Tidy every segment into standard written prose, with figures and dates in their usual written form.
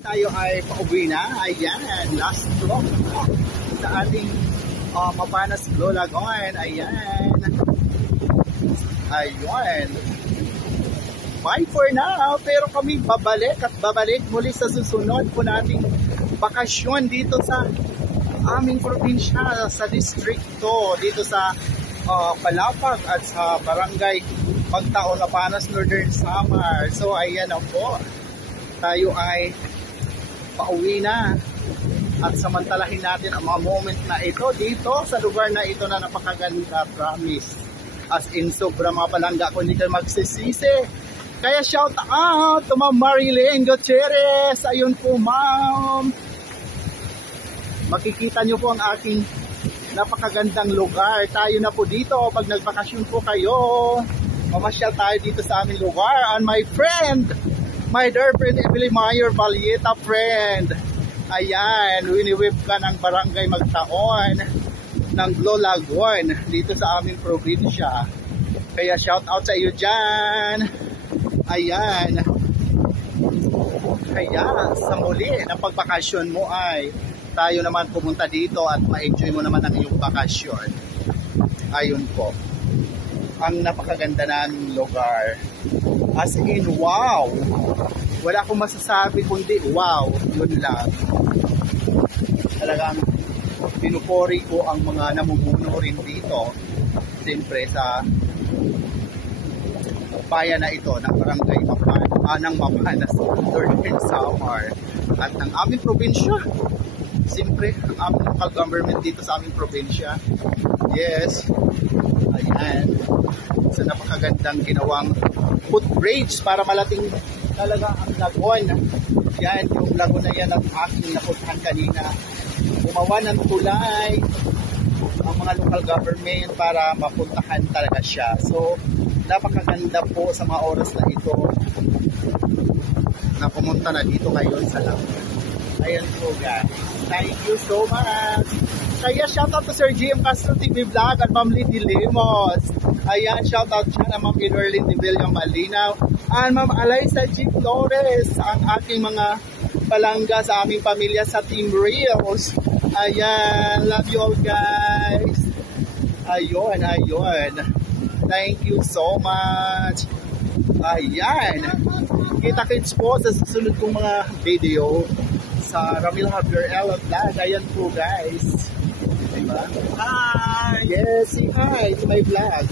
Tayo ay pauwi na. Ayan, last vlog sa ating Mabanas Lolagon. Ayan. Ayun. Bye for now. Pero kami babalik muli sa susunod po nating bakasyon dito sa aming probinsya, sa distrikto, dito sa Palapag at sa barangay Pagtao, Mabanas, Northern Samar. So ayan na po. Tayo ay pauwi na at samantalahin natin ang mga moment na ito dito sa lugar na ito na napakaganda, promise. As in, sobrang mga palangga ko, hindi kayo magsisisi. Kaya shout out to Ma'am Marilyn Gutierrez. Ayun po, ma'am. Makikita nyo po ang aking napakagandang lugar. Tayo na po dito pag nagbakasyon po kayo. Mamasyal tayo dito sa aming lugar. And my friend, my dear friend Emily Mayer Valieta, friend. Ayan, winiwip ka ng barangay Magtaon ng Lolagon dito sa aming probinsya. Kaya shout out sa iyo dyan. Ayan. Kaya sa muli ng pagbakasyon mo ay tayo naman pumunta dito at ma-enjoy mo naman ang iyong bakasyon. Ayun po. Ang napakaganda naming lugar. As in, wow! Wala akong masasabi kundi wow, yun lang. Talagang pinupuri ko ang mga namumuno rin dito. Siyempre sa bayan na ito ng barangay ng Mabanas, Northern Samar at ng aming probinsya. Siyempre, ang aming local government dito sa aming probinsya. Yes. Ayan. Sa napakagandang ginawang footbridge para malating talaga ang lagon. Yan, yung lagon na yan ang aking napuntahan kanina. Gumawa ng tulay ang mga local government para mapuntahan talaga siya. So, napakaganda po sa mga oras na ito na pumunta na dito ngayon sa lagon. Ayan po guys. Thank you so much. Kaya shoutout to Sir GM Castro TV Vlog at Ma'am Liddy Limos. Ayan, shoutout siya na Ma'am Inerlyn de Villong Malinaw. And Ma'am Alaysa G. Flores, ang aking mga palangga sa aming pamilya sa Team Reels. Ayan, love you all guys. Ayun. Thank you so much. Ayan. Kita-kits po sa susunod kong mga video sa Ramil Javier Ella Vlog. Ayan po guys. Diba? Hi! Yes, say hi to my vlog.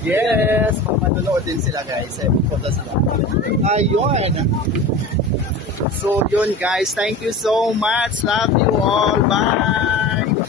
Yes, manonood din sila guys. Punta sila. Ayun. So yun guys, thank you so much. Love you all. Bye!